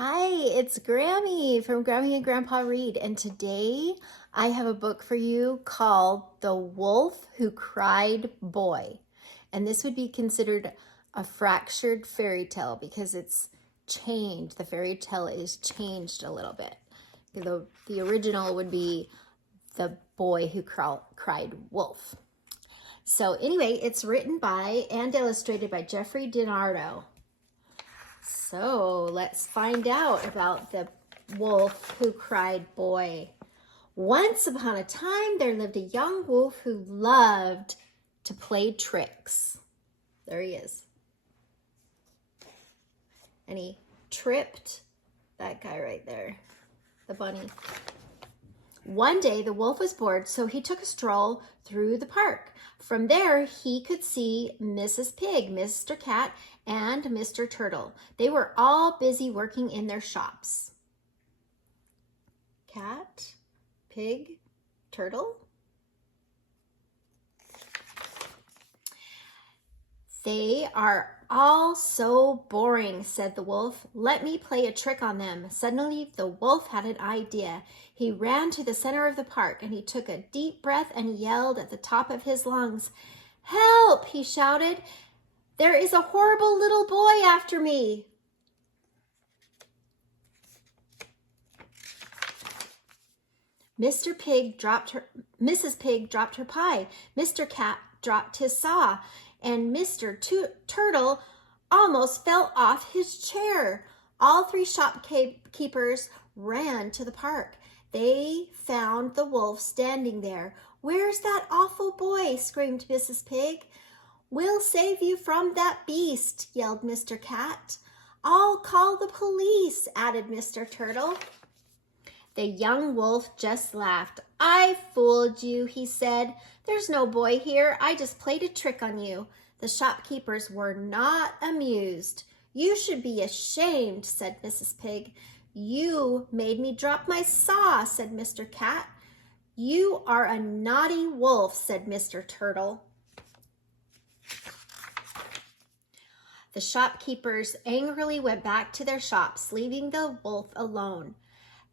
Hi, it's Grammy from Grammy and Grandpa Read, and today I have a book for you called The Wolf Who Cried Boy. And this would be considered a fractured fairy tale because it's changed. The fairy tale is changed a little bit. The original would be The Boy Who Cried Wolf. So anyway, it's written by and illustrated by Jeffery Dinardo. So let's find out about the wolf who cried boy. Once upon a time, there lived a young wolf who loved to play tricks. There he is. And he tripped that guy right there, the bunny. One day, the wolf was bored, so he took a stroll through the park. From there, he could see Mrs. Pig, Mr. Cat, and Mr. Turtle. They were all busy working in their shops. Cat, pig, turtle. They are all so boring, said the wolf. Let me play a trick on them. Suddenly, the wolf had an idea. He ran to the center of the park and he took a deep breath and yelled at the top of his lungs. Help, he shouted. There is a horrible little boy after me. Mrs. Pig dropped her pie. Mr. Cat dropped his saw. And Mr. Turtle almost fell off his chair. All three shopkeepers ran to the park. They found the wolf standing there. Where's that awful boy? Screamed Mrs. Pig. We'll save you from that beast, yelled Mr. Cat. I'll call the police, added Mr. Turtle. The young wolf just laughed. I fooled you, he said. There's no boy here. I just played a trick on you. The shopkeepers were not amused. You should be ashamed, said Mrs. Pig. You made me drop my saw, said Mr. Cat. You are a naughty wolf, said Mr. Turtle. The shopkeepers angrily went back to their shops, leaving the wolf alone.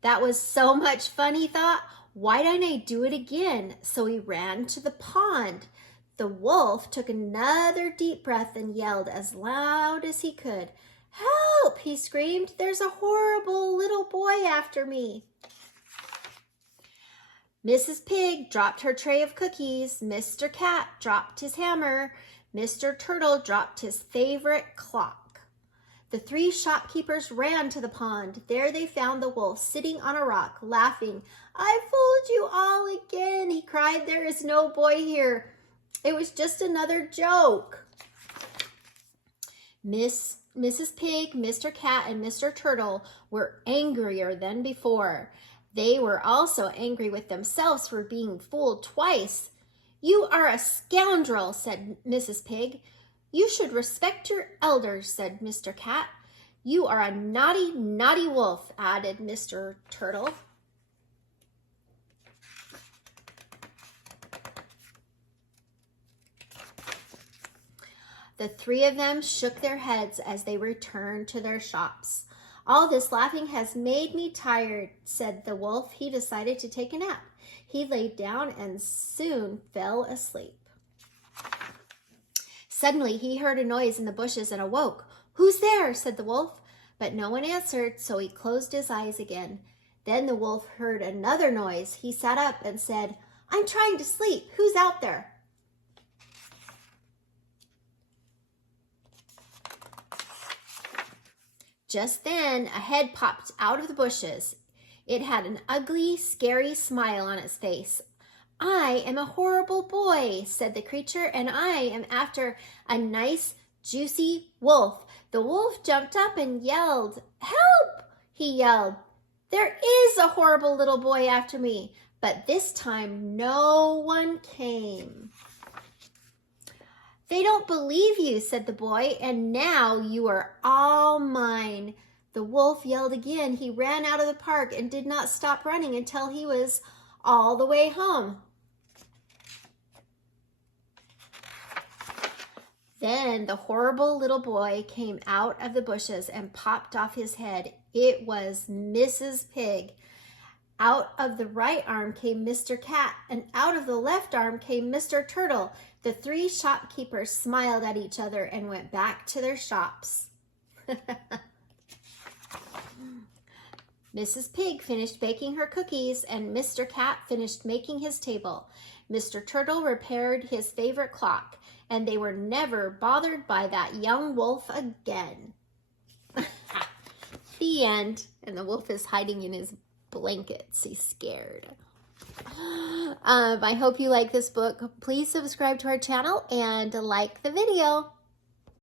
That was so much fun, he thought. Why don't I do it again? So he ran to the pond. The wolf took another deep breath and yelled as loud as he could. Help, he screamed. There's a horrible little boy after me. Mrs. Pig dropped her tray of cookies. Mr. Cat dropped his hammer. Mr. Turtle dropped his favorite clock. The three shopkeepers ran to the pond. There they found the wolf sitting on a rock, laughing. I fooled you all again, he cried. There is no boy here. It was just another joke. Mrs. Pig, Mr. Cat, and Mr. Turtle were angrier than before. They were also angry with themselves for being fooled twice. You are a scoundrel, said Mrs. Pig. You should respect your elders, said Mr. Cat. You are a naughty, naughty wolf, added Mr. Turtle. The three of them shook their heads as they returned to their shops. All this laughing has made me tired, said the wolf. He decided to take a nap. He lay down and soon fell asleep. Suddenly, he heard a noise in the bushes and awoke. Who's there? Said the wolf. But no one answered, so he closed his eyes again. Then the wolf heard another noise. He sat up and said, I'm trying to sleep. Who's out there? Just then, a head popped out of the bushes. It had an ugly, scary smile on its face. I am a horrible boy, said the creature, and I am after a nice, juicy wolf. The wolf jumped up and yelled. Help, he yelled. There is a horrible little boy after me. But this time, no one came. They don't believe you, said the boy, and now you are all mine. The wolf yelled again. He ran out of the park and did not stop running until he was all the way home. Then the horrible little boy came out of the bushes and popped off his head. It was Mrs. Pig. Out of the right arm came Mr. Cat, and out of the left arm came Mr. Turtle. The three shopkeepers smiled at each other and went back to their shops. Mrs. Pig finished baking her cookies, and Mr. Cat finished making his table. Mr. Turtle repaired his favorite clock, and they were never bothered by that young wolf again. The end. And the wolf is hiding in his blankets. He's scared. I hope you like this book. Please subscribe to our channel and like the video.